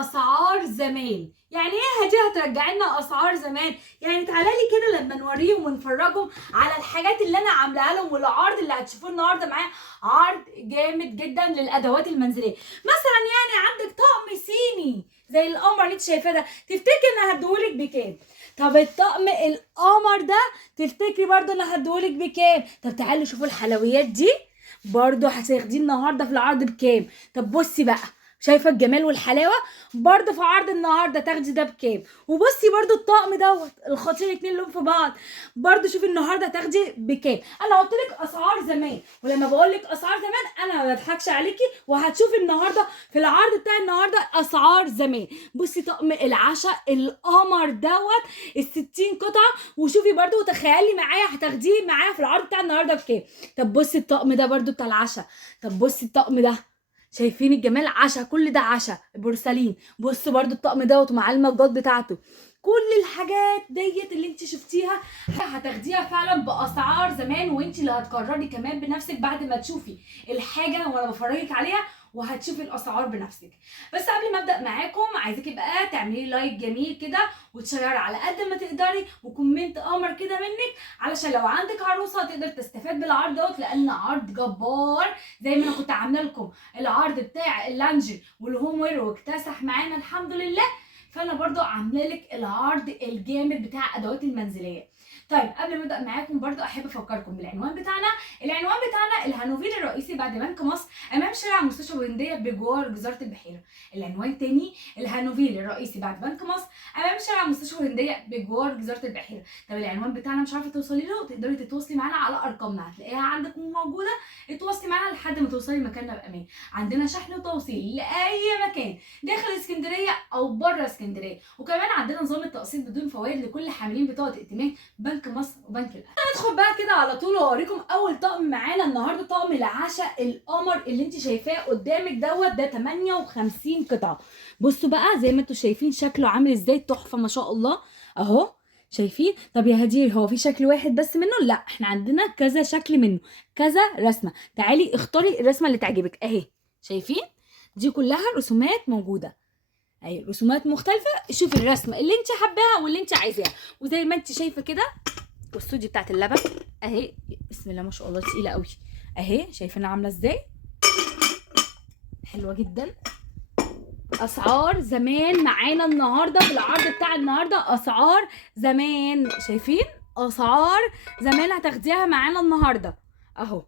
اسعار زمان. يعني ايه هدي هترجعي لنا اسعار زمان؟ يعني تعالى لي كده لما نوريهم ونفرجهم على الحاجات اللي انا عاملاها لهم والعرض اللي هتشوفوه النهارده معايا، عرض جامد جدا للادوات المنزليه. مثلا يعني عندك طقم صيني زي القمر اللي انت شايفاه ده، تفتكري انا هديهولك بكام؟ طب الطقم القمر ده تفتكري برضو انا هديهولك بكام؟ طب تعالوا شوفوا الحلويات دي برضو هتاخديه النهارده في العرض بكام؟ طب بصي بقى، شايفه الجمال والحلاوه؟ برضو في عرض النهارده تاخدي ده بكام؟ وبصي برضو الطقم دوت الخطير، اتنين لون في بعض، برضو شوفي النهارده تاخدي بكام. انا قلت لك اسعار زمان، ولما بقول لك اسعار زمان انا ما بضحكش عليكي، وهتشوفي النهارده في العرض بتاع النهارده اسعار زمان. بصي طقم العشاء القمر دوت ال60 قطعه، وشوفي برضو وتخيلي معايا هتاخديه معايا في العرض بتاع النهارده بكام. طب بصي الطقم ده برضو بتاع العشاء، طب بصي الطقم ده، شايفين الجمال؟ عشا، كل ده عشا بورسلين. بصوا برضو الطقم دوت ومع المجات بتاعته. كل الحاجات ديت اللي انت شفتيها هتاخديها فعلا باسعار زمان، وانت اللي هتقرري كمان بنفسك بعد ما تشوفي الحاجه وانا بفرجك عليها، وهتشوفي الاسعار بنفسك. بس قبل ما ابدا معاكم عايزاكي بقى تعملي لايك جميل كده، وتشيري على قد ما تقدري، وكومنت قمر كده منك، علشان لو عندك عروسه تقدر تستفاد بالعرض دوت، لان عرض جبار. زي ما انا كنت عامله لكم العرض بتاع اللانجري والهوم وير واكتسح معانا الحمد لله، فانا برضو عامله لك العرض الجامد بتاع ادوات المنزليه. طيب قبل ما ابدا معاكم برضو احب افكركم بالعنوان بتاعنا. العنوان بتاعنا الهانوفيل الرئيسي بعد بنك مصر، امام شارع مستشفى الهنديه بجوار جزيره البحيره. العنوان تاني الهانوفيل الرئيسي بعد بنك مصر، امام شارع مستشفى الهنديه بجوار جزيره البحيره. طب العنوان بتاعنا مش عارفه توصلي له، تقدري تتواصلي معانا على ارقامنا هتلاقيها عندك موجوده، اتواصلي معانا لحد ما توصلي مكاننا بامان. عندنا شحن وتوصيل لاي مكان داخل اسكندريه او بره اسكندريه، وكمان عندنا نظام التقسيط بدون فوائد لكل حاملين بطاقه ائتمان بنك مصر وبنك الاهلي. ندخل بقى كده على طول واوريكم اول طقم معانا النهارده، طقم العشاء القمر اللي انت شايفاه قدامك دوت، ده 58 قطعه. بصوا بقى زي ما انتم شايفين شكله عامل ازاي، تحفه ما شاء الله اهو، شايفين؟ طب يا هدير هو في شكل واحد بس منه؟ لا احنا عندنا كذا شكل منه، كذا رسمه. تعالي اختاري الرسمه اللي تعجبك اهي، شايفين؟ دي كلها رسومات موجوده اهي، رسومات مختلفه. شوفي الرسمه اللي انت حباها واللي انت عايزاها. وزي ما انت شايفه كده بصوا دي بتاعت اللبن اهي، بسم الله ما شاء الله تقيله قوي اهي، شايفينها عامله ازاي؟ حلوه جدا. اسعار زمان معانا النهارده في العرض بتاع النهارده، اسعار زمان، شايفين؟ اسعار زمان هتاخديها معانا النهارده اهو،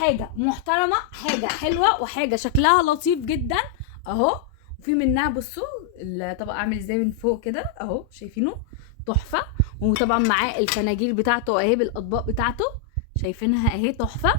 حاجه محترمه، حاجه حلوه، وحاجه شكلها لطيف جدا اهو. وفي منها بصوا الطبق عامل ازاي من فوق كده اهو، شايفينه؟ تحفه. وطبعا معاه الفناجيل بتاعته اهي بالاطباق بتاعته، شايفينها اهي؟ تحفه،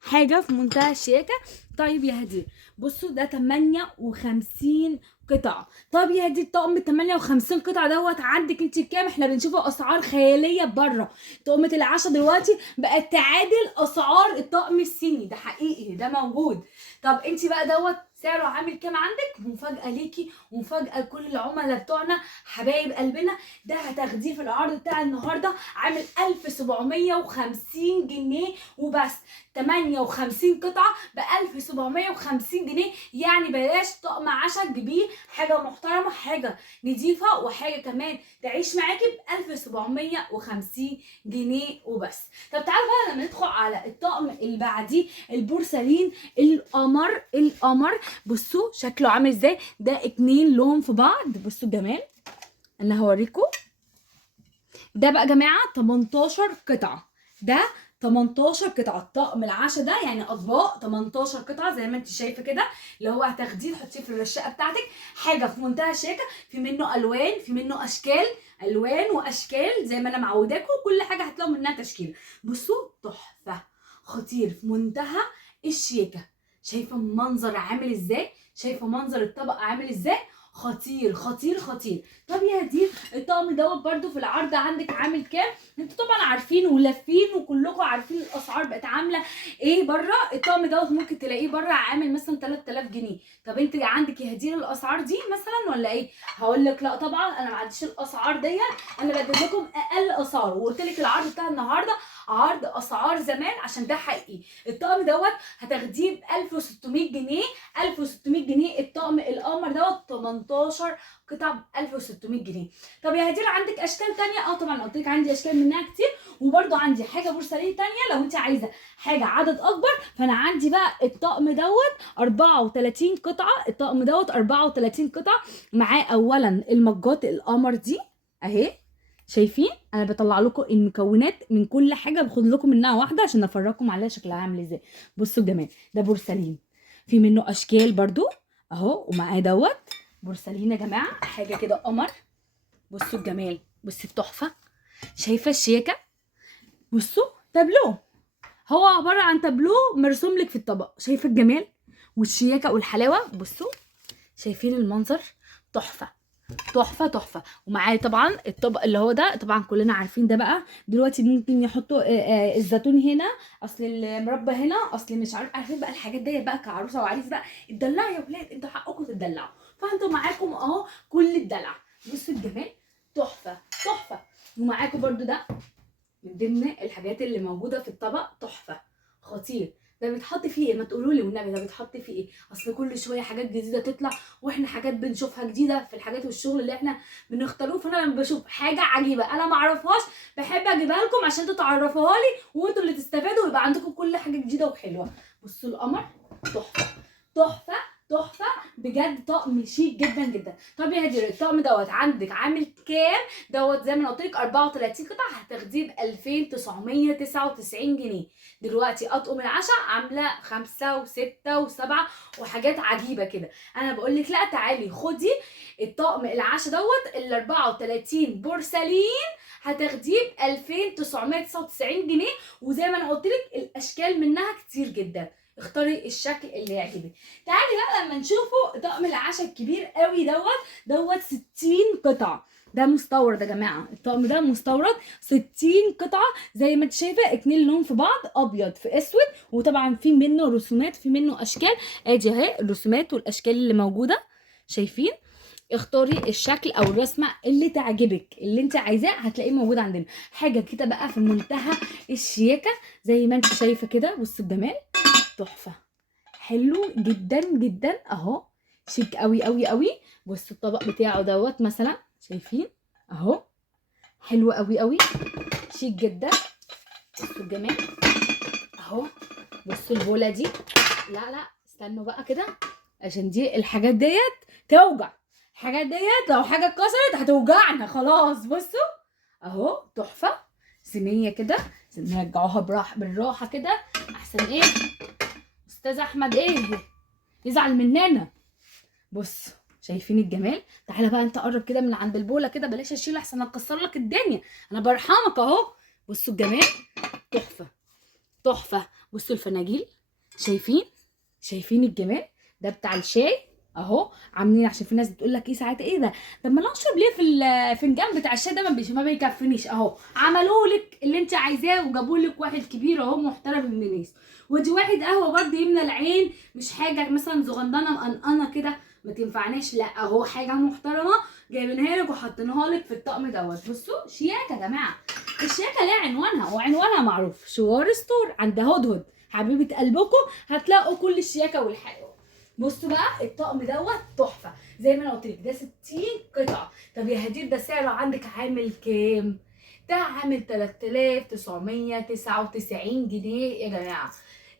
حاجه في منتهى الشياكه. طيب يا هدير بصوا ده 58 قطعه. طب يا هدير طقم 58 قطعه دوت عندك انت بكام؟ احنا بنشوفه اسعار خياليه بره. طقمه العشاء دلوقتي بقت تعادل اسعار الطقم الصيني، ده حقيقي ده موجود. طب انت بقى دوت سعره عامل كام عندك؟ مفاجأة ليكي ومفاجأة لكل العملاء بتوعنا حبايب قلبنا، ده هتاخديه في العرض بتاع النهارده عامل 1750 جنيه وبس. 58 قطعة ب 1750 جنيه، يعني بلاش طقم عشاء، تجيبيه حاجة محترمة، حاجة نضيفة، وحاجة كمان تعيش معاكي ب 1750 جنيه وبس. طب تعالوا بقى لما ندخل على الطقم اللي بعديه، البورسلين القمر. القمر بصوا شكله عامل ازاي، ده 2 لون في بعض، بصوا الجمال. انا هوريكم ده بقى يا جماعه 18 قطعه، ده 18 قطعه طقم العشاء ده، يعني اطباق 18 قطعه زي ما انت شايفه كده، اللي هو هتاخديه تحطيه في الرشاقه بتاعتك، حاجه في منتهى الشياكه. في منه الوان، في منه اشكال، الوان واشكال زي ما انا معوداكم، كل حاجه هتلاقوا منها تشكيل. بصوا تحفه، خطير في منتهى الشياكه. شايفه المنظر عامل ازاي؟ شايفه منظر الطبق عامل ازاي؟ خطير خطير خطير. طب يا هدير الطقم دوت برده في العرض عندك عامل كام؟ انتوا طبعا عارفين ولافين وكلكم عارفين الاسعار بقت عامله ايه بره. الطقم دوت ممكن تلاقيه بره عامل مثلا 3000 جنيه. طب انت عندك يا هدير الاسعار دي مثلا ولا ايه؟ هقول لك لا طبعا انا ما عنديش الاسعار ديت، انا بدي لكم اقل اسعار، وقلت لك العرض بتاع النهارده عرض اسعار زمان عشان ده حقيقي. الطقم دوت هتاخديه ب 1600 جنيه. 1600 جنيه الطقم القمر دوت 18 قطعه ب 1600 جنيه. طب يا هدير عندك اشكال تانية؟ طبعا قلت لك عندي اشكال منها كتير، وبرده عندي حاجه بورسلين تانية لو انت عايزه حاجه عدد اكبر. فانا عندي بقى الطقم دوت 34 قطعه، الطقم دوت 34 قطعه. معاه اولا المجات القمر دي اهي، شايفين انا بطلع لكم المكونات من كل حاجه، باخد لكم منها واحده عشان افرجكم عليها شكلها عامل ازاي. بصوا الجمال ده بورسلين، في منه اشكال برضو اهو، ومعاه دوت بورسلين يا جماعه، حاجه كده قمر. بصوا الجمال، بصوا التحفه، شايفه الشياكه، بصوا تابلو، هو عباره عن تابلو مرسوم لك في الطبق. شايفه الجمال والشياكه والحلاوه، بصوا شايفين المنظر، تحفه تحفه تحفه. ومعاه طبعا الطبق اللي هو ده، طبعا كلنا عارفين ده بقى دلوقتي ممكن يحطوا الزيتون هنا، اصل المربى هنا، اصل مش عارفين بقى الحاجات دي بقى كعروسه وعريس بقى اتدلعوا يا ولاد، انتوا حقكم تتدلعوا، فانتوا معاكم اهو كل الدلع. بصوا الجمال، تحفه تحفه. ومعاكم برده ده من ضمن الحاجات اللي موجوده في الطبق، تحفه خطير. ده بيتحط فيه ايه؟ ما تقولوا لي والنبي ده بيتحط فيه ايه؟ اصل كل شويه حاجات جديده تطلع، واحنا حاجات بنشوفها جديده في الحاجات والشغل اللي احنا بنختاروه. فانا لما بشوف حاجه عجيبه انا ما اعرفهاش بحب اجيبها لكم عشان انتوا تعرفوها لي وانتوا اللي تستفادوا ويبقى عندكم كل حاجه جديده وحلوه. بصوا القمر، تحفه تحفه تحفه بجد، طقم شيك جدا جدا. طب يا هدير الطقم دوت عندك عامل كام؟ دوت زي ما انا قلت لك 34 قطعه، هتاخديه ب 2999 جنيه. دلوقتي اطقم العشاء عامله 5 و6 و7 وحاجات عجيبه كده. انا بقول لك لا، تعالي خدي الطقم العشاء دوت ال 34 بورسلين، هتاخديه ب 2999 جنيه. وزي ما انا قلت لك الاشكال منها كتير جدا، اختاري الشكل اللي يعجبك. تعالي بقى لما نشوفوا طقم العشاء الكبير قوي دوت 60 قطعه. ده مستورد يا جماعه، الطقم ده مستورد 60 قطعه زي ما انت شايفه، اتنين لون في بعض، ابيض في اسود، وطبعا في منه رسومات في منه اشكال. ادي اهي الرسومات والاشكال اللي موجوده، شايفين؟ اختاري الشكل او الرسمه اللي تعجبك، اللي انت عايزاه هتلاقيه موجود عندنا. حاجه كده بقى في منتهى الشياكه زي ما انت شايفه كده. بصوا الجمال، تحفه، حلو جدا جدا اهو، شيك قوي قوي قوي. بصوا الطبق بتاعه دوت مثلا، شايفين اهو، حلو قوي قوي، شيك جدا. بصوا الجمال اهو، بصوا البوله دي، لا استنوا بقى كده عشان دي الحاجات ديت توجع، الحاجات ديت لو حاجه اتكسرت هتوجعنا خلاص. بصوا اهو، تحفه، صينيه كده نرجعوها بالراحه كده، احسن ايه استاذ احمد ايه يزعل مننا. بص شايفين الجمال؟ تعالى بقى انت قرب كده من عند البوله كده، بلاش اشيل احسن اكسر لك الدنيا، انا برحمك اهو. بصوا الجمال، تحفه تحفه. بصوا الفناجيل، شايفين الجمال؟ ده بتاع الشاي اهو، عاملين عشان في ناس بتقول لك ايه ساعات ايه ده، طب ما انا اشرب ليه في الفنجان بتاع الشاي ده، ما بيكفينيش اهو. عملوا لك اللي انت عايزاه وجابوا لك واحد كبير اهو محترم ابن الناس، ودي واحد قهوه برده يملى العين، مش حاجه مثلا صغننه مقنقنه كده ما تنفعناش، لا اهو حاجه محترمه جايبينها لك وحاطينها لك في الطقم دوت. بصوا شياكه يا جماعه، الشياكه ليها عنوانها وعنوانها معروف، شوار ستور عند هدهد حبيبه قلبكم، هتلاقوا كل الشياكه والحلاوه. بصوا بقى الطقم دوت تحفه زي ما انا قلت لك، ده 60 قطعه. طب يا هدير ده سعره عندك عامل كام؟ ده عامل 3999 جنيه يا جماعه،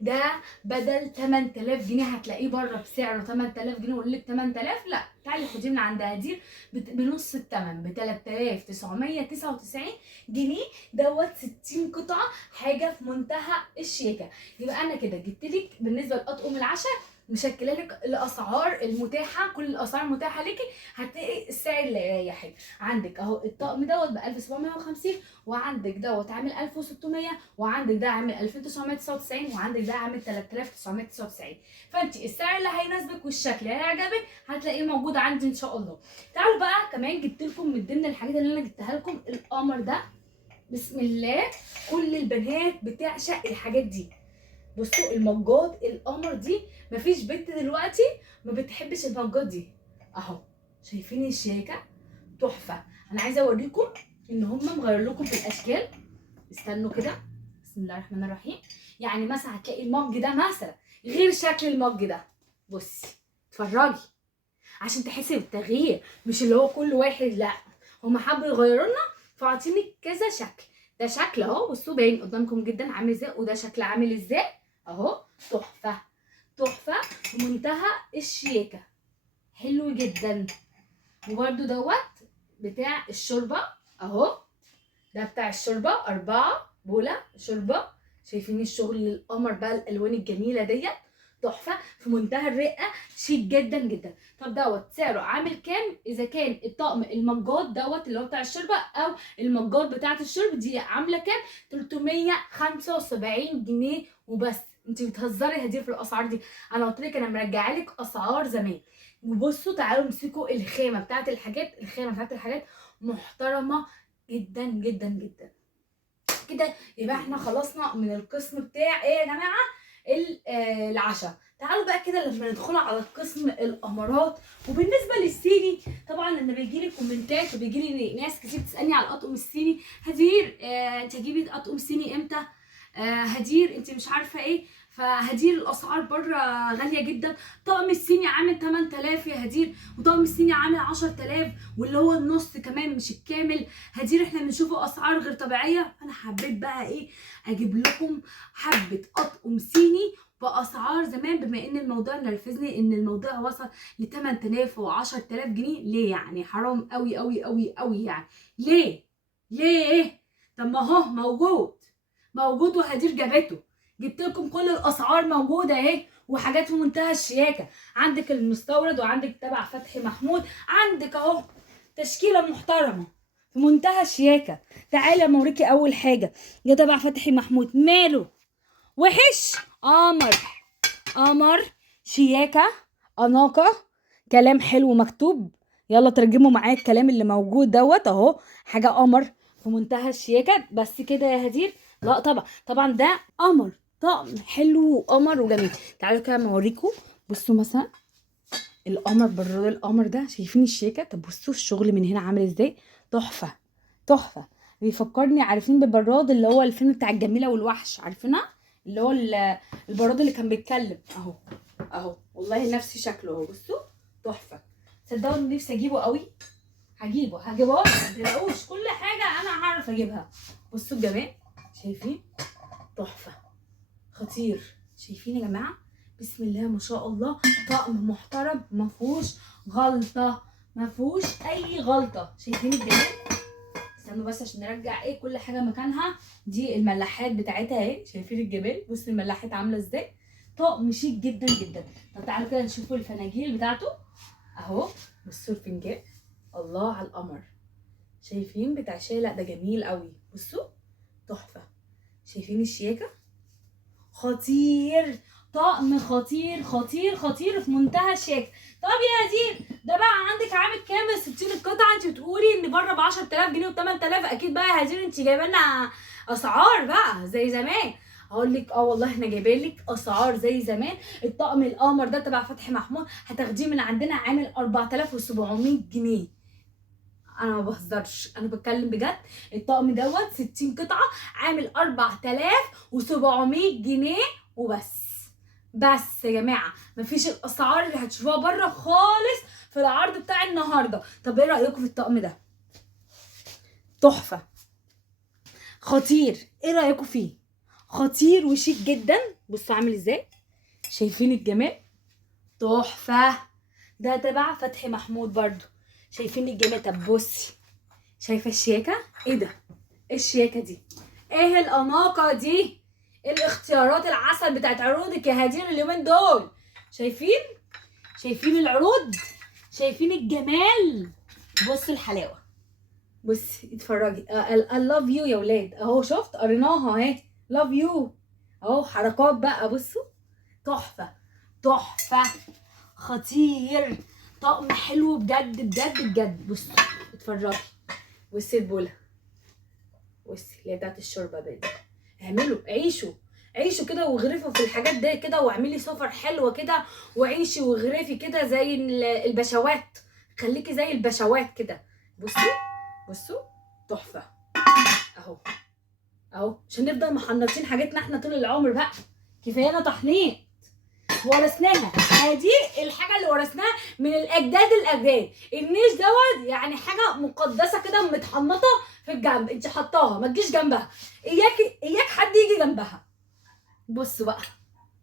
ده بدل 8000 جنيه هتلاقيه بره بسعره 8000 جنيه، واقول لك 8000 لا، تعالي خديه من عند هدير بنص الثمن ب 3999 جنيه دوت 60 قطعه، حاجه في منتهى الشياكه. يبقى انا كده جبت لك بالنسبه لاطقم العشاء مشكله لك الاسعار المتاحه، كل الاسعار متاحه ليكي، هتلاقي السعر اللي يريحك. عندك اهو الطقم دوت ب 1750، وعندك دوت عامل 1600، وعندك ده عامل 2999، وعندك ده عامل 3999. فانت السعر اللي هيناسبك والشكل اللي هيعجبك هتلاقيه موجود عندي ان شاء الله. تعالوا بقى كمان جبت لكم من ضمن الحاجات اللي انا جبتها لكم القمر ده، بسم الله، كل البنات بتعشق الحاجات دي. بصوا المجات القمر دي، مفيش بنت دلوقتي ما بتحبش المجات دي اهو. شايفين الشياكه؟ تحفه. انا عايزه اوريكم ان هم مغير لكم في الاشكال، استنوا كده، بسم الله الرحمن الرحيم. يعني مثلا هتلاقي المج ده مثلا غير شكل المج ده، بصي اتفرجي عشان تحسي بالتغيير، مش اللي هو كل واحد، لا هما حبوا يغيروا لنا فعاطيني كذا شكل. ده شكل اهو، بصوا باين قدامكم جدا عامل ازاي، وده شكل عامل ازاي اهو. تحفه تحفه بمنتهى الشياكه، حلو جدا. وبرده دوت بتاع الشوربه اهو، ده بتاع الشوربه 4 بوله شوربه. شايفين الشغل القمر بقى، الالوان الجميله ديت تحفه في منتهى الرقه، شيك جدا جدا. طب دوت سعره عامل كام؟ اذا كان الطقم المجات دوت اللي هو بتاع الشوربه او المجات بتاعه الشرب دي عامله كام؟ 375 جنيه وبس. انت بتهزري يا هدير في الاسعار دي؟ انا قلت لك انا مرجعه لك اسعار زمان. وبصوا تعالوا امسكوا الخامه بتاعه الحاجات، الخامه بتاعه الحاجات محترمه جدا جدا جدا. كده يبقى احنا خلصنا من القسم بتاع ايه يا جماعه؟ العشاء. تعالوا بقى كده لما ندخل على القسم الامارات. وبالنسبه للصيني طبعا انا بيجي لي كومنتات وبيجي لي ناس كتير تسالني على الاطقم الصيني. هدير انت هتجيبي اطقم صيني امتى؟ هدير انت مش عارفه ايه. فهدير الاسعار بره غاليه جدا. طقم الصيني عامل 8000 يا هدير، وطقم الصيني عامل 10000، واللي هو النص كمان مش الكامل. هدير احنا بنشوفه اسعار غير طبيعيه. انا حبيت بقى ايه، اجيب لكم حبه اطقم صيني باسعار زمان، بما ان الموضوع نرفزني ان الموضوع وصل ل 8000 و 10000 جنيه. ليه يعني؟ حرام قوي قوي قوي قوي يعني. ليه؟ طب ما هو موجود وهدير جابته. جبت لكم كل الاسعار موجوده اهي، وحاجات في منتهى الشياكه. عندك المستورد وعندك تبع فتحي محمود، عندك اهو تشكيله محترمه في منتهى الشياكه. تعالى اما اوريكي اول حاجه. ده تبع فتحي محمود، ماله وحش؟ قمر شياكه اناقه، كلام حلو مكتوب. يلا ترجموا معايا الكلام اللي موجود دوت اهو. حاجه قمر في منتهى الشياكه. بس كده يا هدير؟ لا طبعا ده قمر، طقم حلو وقمر وجميل. تعالوا كده اوريكم. بصوا مثلا القمر، براد القمر ده، شايفين الشياكه؟ طب بصوا الشغل من هنا عامل ازاي، تحفه. بيفكرني، عارفين ببراد اللي هو الفيلم بتاع الجميله والوحش، عارفينها؟ اللي هو البراد اللي كان بيتكلم اهو والله نفس شكله اهو. بصوا تحفه. تصدقوا ان نفسي اجيبه قوي. هجيبه ما تقلقوش، كل حاجه انا هعرف اجيبها. بصوا الجمال، شايفين؟ تحفه، خطير. شايفين يا جماعه؟ بسم الله ما شاء الله، طقم محترم ما فيهوش غلطه، ما فيهوش اي غلطه. شايفين الجمال؟ استنوا بس عشان نرجع ايه كل حاجه مكانها. دي الملاحات بتاعتها اهي، شايفين الجمال؟ بصوا الملاحات عامله ازاي، طقم شيك جدا جدا. طب تعالوا كده نشوفوا الفناجيل بتاعته اهو. بصوا الفنجان، الله على القمر. شايفين بتاع شاي؟ لا ده جميل قوي. بصوا تحفه. شايفين الشياكه؟ خطير، طقم خطير في منتهى الشياكه. طب يا هدير ده بقى عندك عامل كام 60 القطعه؟ انت بتقولي ان بره ب 10000 جنيه و 8000. اكيد بقى يا هدير انت جايبه لنا اسعار بقى زي زمان. هقول لك والله احنا جايبين لك اسعار زي زمان. الطقم القمر ده تبع فتحي محمود هتاخديه من عندنا عامل 4700 جنيه. انا ما بهزرش، انا بتكلم بجد. الطقم دوت 60 قطعه عامل 4700 جنيه وبس. بس يا جماعه مفيش الاسعار اللي هتشوفوها بره خالص في العرض بتاع النهارده. طب ايه رايكم في الطقم ده؟ تحفه، خطير. ايه رايكم فيه؟ خطير وشيك جدا. بصوا عامل ازاي، شايفين الجمال؟ تحفه. ده تبع فتحي محمود برضو. شايفين الجمال؟ طب بصي، شايفه الشياكه؟ ايه ده؟ ايه الشياكه دي؟ ايه الاناقه دي؟ ايه الاختيارات العسل بتاعت عروضك يا هدير اليومين دول؟ شايفين العروض؟ شايفين الجمال؟ بصوا الحلاوه، بصي اتفرجي. I love you يا ولاد اهو. شفت؟ قريناها اهي، love you اهو. حركات بقى، بصوا تحفه خطير. طقم حلو بجد. بصوا اتفرجي. بصي البوله، بصي اللي هي بتاعت الشوربه دي. اعملوا عيشوا كده واغرفوا في الحاجات دي كده، واعملي سفر حلوه كده، وعيشي واغرفي كده زي البشوات. خليكي زي البشوات كده. بصوا تحفه اهو عشان نفضل محنطين حاجتنا احنا طول العمر بقى. كفايانا تحنيط ورثناها. دي الحاجه اللي ورثناها من الاجداد الاجداد. النيش دوت يعني حاجه مقدسه كده متحنطه في الجنب، انت حطاها ما تجيش جنبها، اياك حد يجي جنبها. بصوا بقى،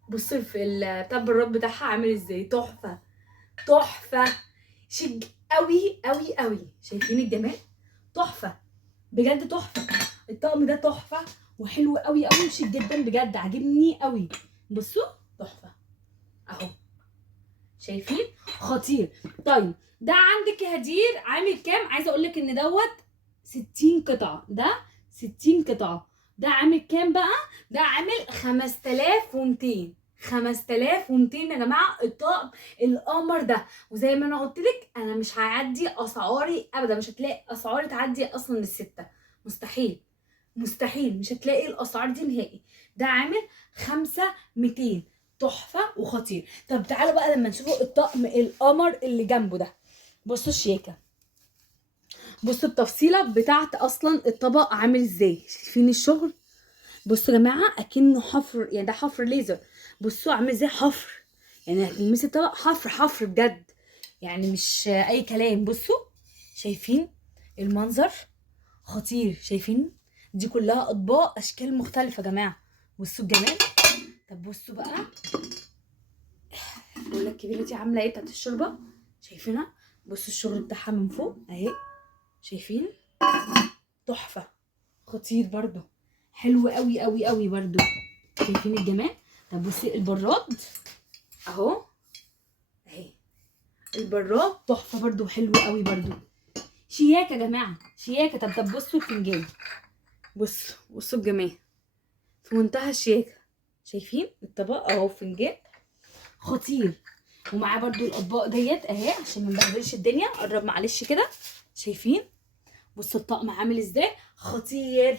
بصوا في التاب الراب بتاعها عامل ازاي، تحفه تحفه، شيك قوي قوي قوي. شايفين الجمال؟ تحفه بجد، تحفه. الطقم ده تحفه وحلو قوي قوي وشيك جدا بجد، عاجبني قوي. بصوا تحفه اهو، شايفين؟ خطير. طيب ده عندك يا هدير عامل كام؟ عايزه اقول لك ان دوت 60 قطعه، ده 60 قطعه. ده عامل كام بقى؟ ده عامل 5200. 5200 يا جماعه الطقم القمر ده. وزي ما انا قلت لك انا مش هعدي اسعاري ابدا، مش هتلاقي اسعاري تعدي اصلا للسته، مستحيل مستحيل، مش هتلاقي الاسعار دي نهائي. ده عامل 5200، تحفه وخطير. طب تعالوا بقى لما نشوفوا الطقم القمر اللي جنبه ده. بصوا الشياكه، بصوا التفصيله بتاعت اصلا الطبق عامل ازاي، شايفين الشغل؟ بصوا يا جماعه اكنه حفر، يعني ده حفر ليزر. بصوا عامل ازاي حفر، يعني هتلمسي الطبق حفر حفر بجد، يعني مش اي كلام. بصوا شايفين المنظر؟ خطير. شايفين دي كلها اطباق اشكال مختلفه يا جماعه، بصوا الجمال. طب بصوا بقى بقول لك الكبيره دي عامله ايه بتاعت الشوربه، شايفينها؟ بصوا الشغل بتاعها من فوق اهي، شايفين؟ تحفه خطير برضو، حلو قوي قوي قوي برضو. شايفين الجمال؟ طب بصي البراد اهو، اهي البراد تحفه برضو، حلو قوي برضو، شياكه يا جماعه شياكه. طب بصوا الفنجان، بصوا الجمال في منتهى الشياكه. شايفين الطبق اهو، فنجان خطير. ومعاه برضو الاطباق ديت اهي عشان ما نبهدلش الدنيا. قرب معلش كده، شايفين؟ بصوا الطقم عامل ازاي، خطير.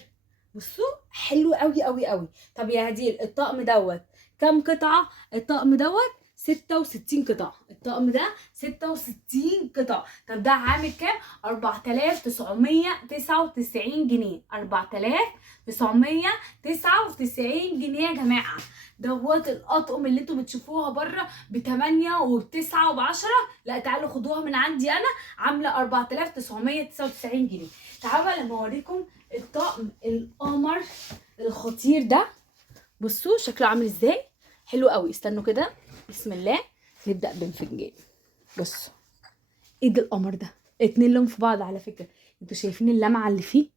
بصوا حلو قوي قوي قوي. طب يا هدير الطقم دوت كام قطعه؟ الطقم دوت 66 قطعه، الطقم ده 66 قطعه. طب ده عامل كام؟ 4999 جنيه، 4999 جنيه يا جماعه. دوت الاطقم اللي انتوا بتشوفوها بره ب8 وب9 وب10، لا تعالوا خدوها من عندي انا، عامله 4999 جنيه. تعالوا بقى لما اوريكم الطقم القمر الخطير ده. بصوا شكله عامل ازاي، حلو قوي. استنوا كده، بسم الله، نبدا بفنجان. بصوا ايه ده القمر ده، اتنين لهم في بعض على فكره، انتوا شايفين اللمعه اللي فيه؟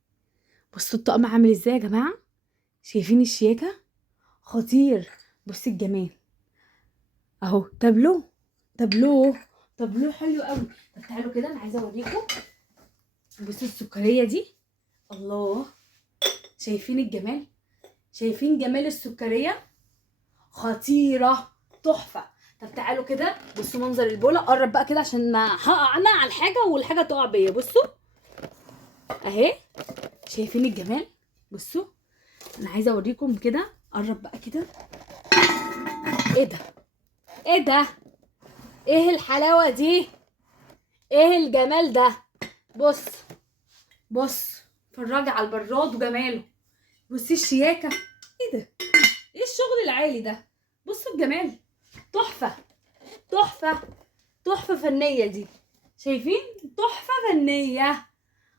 بصوا الطقم عامل ازاي يا جماعه، شايفين الشياكه؟ خطير. بصي الجمال اهو، تابلو تابلو تابلو حلو قوي. طب تعالوا كده انا عايزه اوريكم، بصوا السكريه دي، الله، شايفين الجمال؟ شايفين جمال السكريه؟ خطيره تحفه. طب تعالوا كده بصوا منظر البوله، قرب بقى كده عشان ما هقع انا على الحاجه والحاجه تقع بيا. بصوا اهي، شايفين الجمال؟ بصوا انا عايزه اوريكم كده، قرب بقى كده. ايه ده، ايه ده، ايه الحلاوه دي، ايه الجمال ده؟ بص اتفرجي على البراد وجماله، بصي الشياكه، ايه ده، ايه الشغل العالي ده؟ بصوا الجمال، تحفه تحفه تحفه فنيه دي، شايفين؟ تحفه فنيه.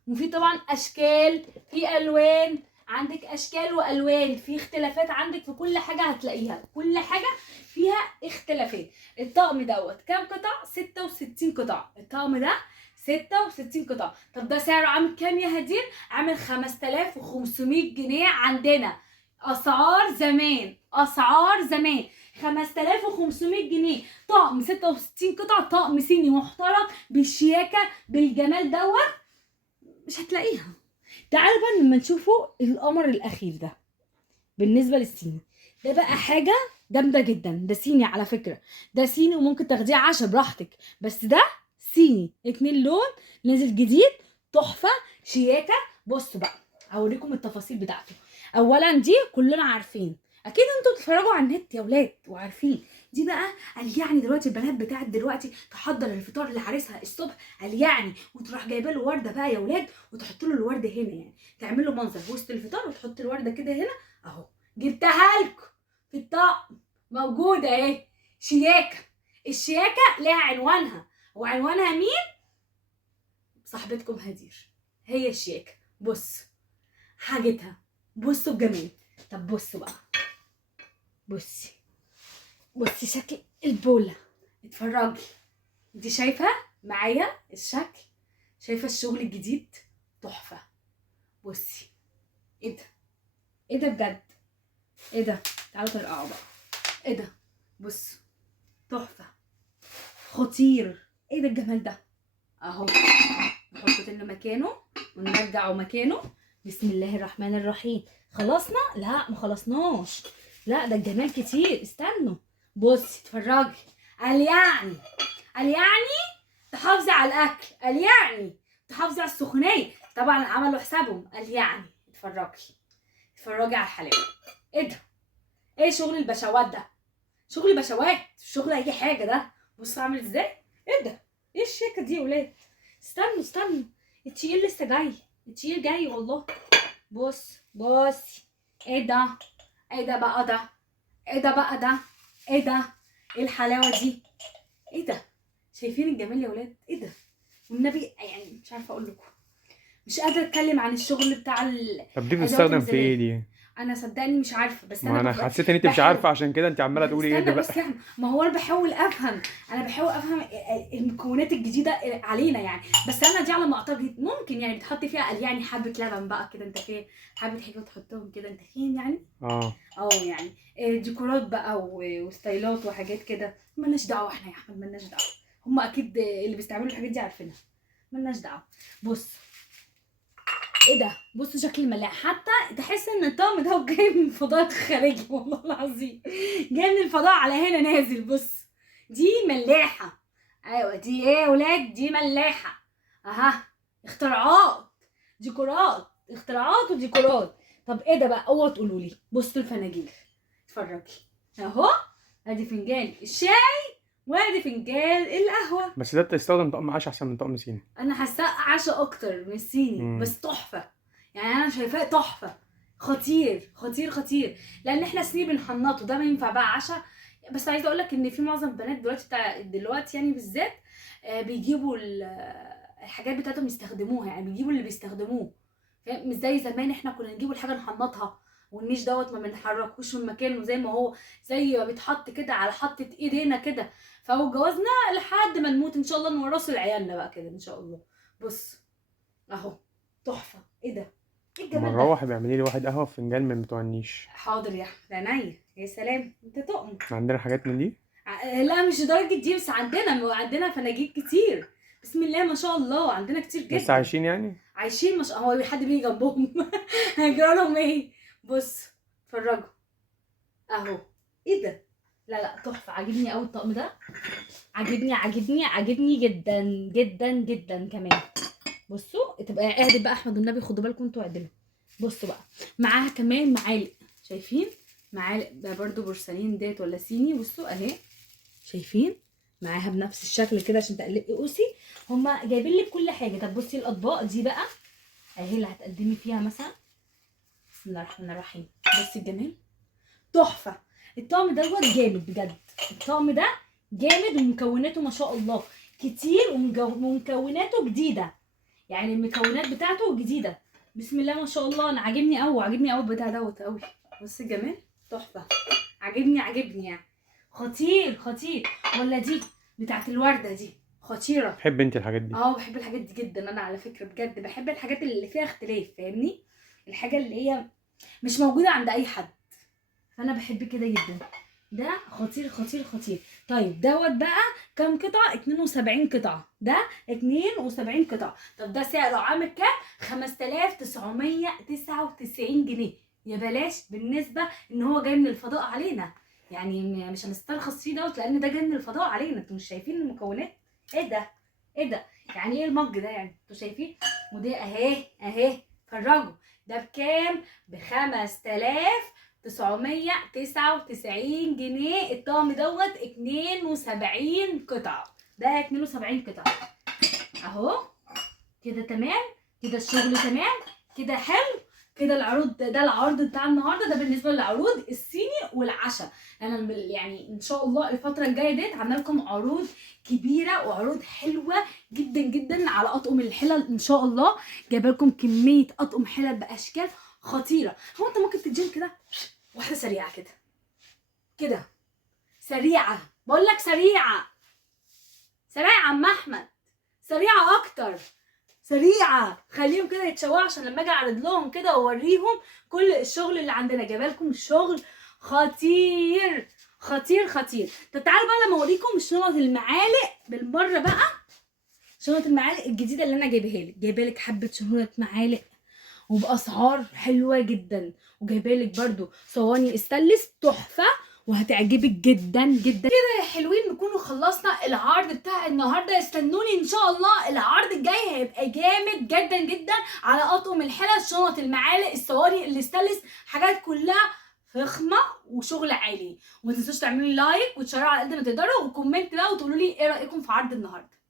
وفي طبعا اشكال، في الوان، عندك اشكال والوان، في اختلافات عندك في كل حاجه هتلاقيها، كل حاجه فيها اختلافات. الطقم دوت كام قطعه؟ 66 قطعه. الطقم ده 66 قطعه. طب ده سعره عامل كام يا هدير؟ عامل 5500 جنيه عندنا، اسعار زمان، اسعار زمان. 5500 جنيه طقم 66 قطعه، طقم صيني محترم بالشياكه بالجمال دوت، مش هتلاقيها. تعالوا بقى لما نشوفوا القمر الاخير ده بالنسبه للصيني. ده بقى حاجه جامده جدا، ده صيني على فكره، ده صيني وممكن تاخديه عشا براحتك، بس ده صيني 2 لون نازل جديد، تحفه شياكه. بصوا بقى هوريكم التفاصيل بتاعته. اولا دي كلنا عارفين، اكيد انتوا بتتفرجوا على النت يا ولاد وعارفين. دي بقى قال يعني دلوقتي البنات بتاعت دلوقتي تحضر الفطار لعريسها الصبح، قال يعني وتروح جايبه له ورده بقى يا ولاد، وتحط له الورده هنا، يعني تعمل له منظر وسط الفطار وتحط الورده كده هنا اهو. جبتها لكم في الطقم، موجوده اهي، شياكه. الشياكه ليها عنوانها، وعنوانها مين؟ صاحبتكم هدير. هي الشياكة. بص حاجتها، بصوا الجمال. طب بصوا بقى، بصي شكل البولة، اتفرجي. انت شايفة معايا الشكل؟ شايفة الشغل الجديد؟ تحفة. بصي ايه ده، ايه ده بجد، ايه ده؟ تعالوا ترقعوا بقى. ايه ده؟ بص تحفة، خطير. ايه ده الجمال ده؟ اهو نحطه تاني مكانه ونرجعه مكانه. بسم الله الرحمن الرحيم. خلصنا؟ لا ما خلصناش، لا ده الجمال كتير، استنوا. بصي اتفرجي. قال يعني تحافظي على الاكل، قال يعني تحافظي على السخونيه. طبعا عملوا حسابهم. قال يعني اتفرجي على الحلاوه. ايه ده؟ ايه شغل البشوات ده؟ شغل بشوات، شغل اي حاجه ده. بصوا عامل ازاي. ايه ده؟ ايه الشيكه دي يا ولاد؟ استنوا التقيل لسه جاي، التقيل جاي والله. بصي ايه ده؟ ايه ده بقى ده؟ ايه ده بقى ده؟ ايه ده؟ ايه الحلاوه دي؟ ايه ده؟ شايفين الجمال يا ولاد؟ ايه ده والنبي؟ يعني مش عارفه اقول لكم، مش قادره اتكلم عن الشغل بتاع طب دي الادوات بتستخدم في ايه المنزليه. دي؟ انا صدقني مش عارفه، بس ما انا انا حسيت ان انت مش بحاول. عارفه، عشان كده انت عماله تقولي ايه ده استنى بقى. بس يعني، ما هو انا بحاول افهم، المكونات الجديده علينا يعني. بس انا دي على ما اعتقد ممكن يعني بتحطي فيها يعني حبه لبن بقى كده، انت فين حبه حاجه تحطهم كده، انت فين يعني. اه يعني ديكورات بقى وستايلات وحاجات كده. ملناش دعوه احنا يا احمد، ملناش دعوه. هم اكيد اللي بيستعملوا الحاجات دي عارفينها، ملناش دعوه. بص ايه ده؟ بصوا شكل الملاحه، حتى تحس ان الطقم ده جاي من الفضاء الخارجي والله العظيم، جاي من الفضاء على هنا نازل. بص دي ملاحه. ايوه دي ايه يا ولاد؟ دي ملاحه. اها اختراعات، ديكورات، اختراعات وديكورات. طب ايه ده بقى؟ اوعوا تقولوا لي. بصوا الفناجيل، اتفرجي اهو. ادي فنجان الشاي وادي فنجان القهوه. بس ده بتستخدم طقم عشا احسن من طقم صيني. انا حاساه عشا اكتر من الصيني، بس تحفه يعني. انا شايفاه تحفه، خطير. لان احنا الصيني بنحنطه، ده ما ينفع بقى عشا. بس عايزه اقول لك ان في معظم البنات دلوقتي يعني بالذات بيجيبوا الحاجات بتاعتهم يستخدموها، يعني بيجيبوا اللي بيستخدموه. فاهم؟ مش زي زمان احنا كنا نجيب الحاجه نحنطها، والنيش دوت ما بنحركوش من مكانه زي ما هو، زي ما بيتحط كده على حطة ايدينا كده. فهو جوازنا لحد ما نموت ان شاء الله نورثه لعيالنا بقى كده ان شاء الله. بص اهو تحفه. ايه ده؟ ايه اما الجمال ده؟ نروح بيعملي لي واحد قهوه في فنجان من بتوع النيش. حاضر يا احمد، عينيا. يا سلام انت تؤمن. عندنا حاجات من دي. لا مش لدرجه دي، بس عندنا فناجيل كتير. بسم الله ما شاء الله، عندنا كتير لسه جدا. عايشين يعني. عايشين، مش هو حد بيجي جنبهم هيجرى لهم ايه؟ بص اتفرجوا اهو. ايه ده؟ لا تحفه، عاجبني قوي الطقم ده، عاجبني جدا كمان. بصوا تبقى اعدل بقى احمد والنبي، خدوا بالكم انتوا اعدلوا. بصوا بقى معاها كمان معالق، شايفين؟ معالق بقى برضو بورسلين ديت ولا صيني. بصوا اهي، شايفين؟ معاها بنفس الشكل كده عشان تقلبي قوسي. هما جايبين لك كل حاجه. طب بصي الاطباق دي بقى اهي اللي هتقدمي فيها مثلا. بسم الله الرحمن الرحيم. بصي الجمال، تحفه. الطقم دوت جامد بجد، الطقم ده جامد ومكوناته ما شاء الله كتير، ومكوناته جديده، يعني المكونات بتاعته جديده. بسم الله ما شاء الله. انا عاجبني قوي البتاع دوت قوي. بص الجمال، تحفه. عاجبني يعني، خطير. ولا دي بتاعت الورده دي خطيره. بتحب انت الحاجات دي؟ بحب الحاجات دي جدا. انا على فكره بجد بحب الحاجات اللي فيها اختلاف، فاهمني؟ الحاجه اللي هي مش موجوده عند اي حد، فانا بحب كده جدا. ده خطير. طيب دوت بقى كام قطعه؟ 72 قطعه. ده 72 قطعه. طب ده سعره عامل كام؟ 5999 جنيه. يا بلاش بالنسبه ان هو جاي من الفضاء علينا، يعني مش هنسترخص فيه دوت، لان ده جاي من الفضاء علينا. انتوا مش شايفين المكونات؟ ايه ده؟ يعني ايه المج ده؟ يعني انتوا شايفين؟ ودي اهي فرجوا. ده بكام؟ ب 5999 جنيه. الطقم دوت 72 قطعه. ده 72 قطعه اهو. كده تمام، كده الشغل تمام، كده حلو. كده العروض ده العرض بتاع النهارده، ده بالنسبه للعروض الصيني والعشاء. انا يعني ان شاء الله الفتره الجايه ديت عامله لكم عروض كبيره وعروض حلوه جدا جدا على اطقم الحلل ان شاء الله. جايبه لكم كميه اطقم حلل باشكال خطيره. هو انت ممكن تديهم كده واحده سريعه كده كده سريعه، بقول لك سريعه سريعه يا عم احمد، سريعه اكتر، سريعه، خليهم كده يتشوقوا عشان لما اجي اعرض لهم كده واوريهم كل الشغل اللي عندنا. جايبه لكم شغل خطير خطير خطير. طب تعالوا بقى لما اوريكم شنط المعالق بالمره بقى. شنط المعالق الجديده اللي انا جايبها لك، جايبه لك حبه شنط معالق وباسعار حلوه جدا، وجايبه لك برده صواني استانلس تحفه وهتعجبك جدا جدا. كده يا حلوين نكونوا خلصنا العرض بتاع النهارده. استنوني ان شاء الله العرض الجاي هيبقى جامد جدا جدا على اطقم الحلل، شنط المعالق، الصواني الاستانلس، حاجات كلها فخمه وشغل عالي. وما تنسوش تعملوا لي لايك وتشيروا على قد ما تقدروا وكومنت بقى وتقولوا لي ايه رايكم في عرض النهارده.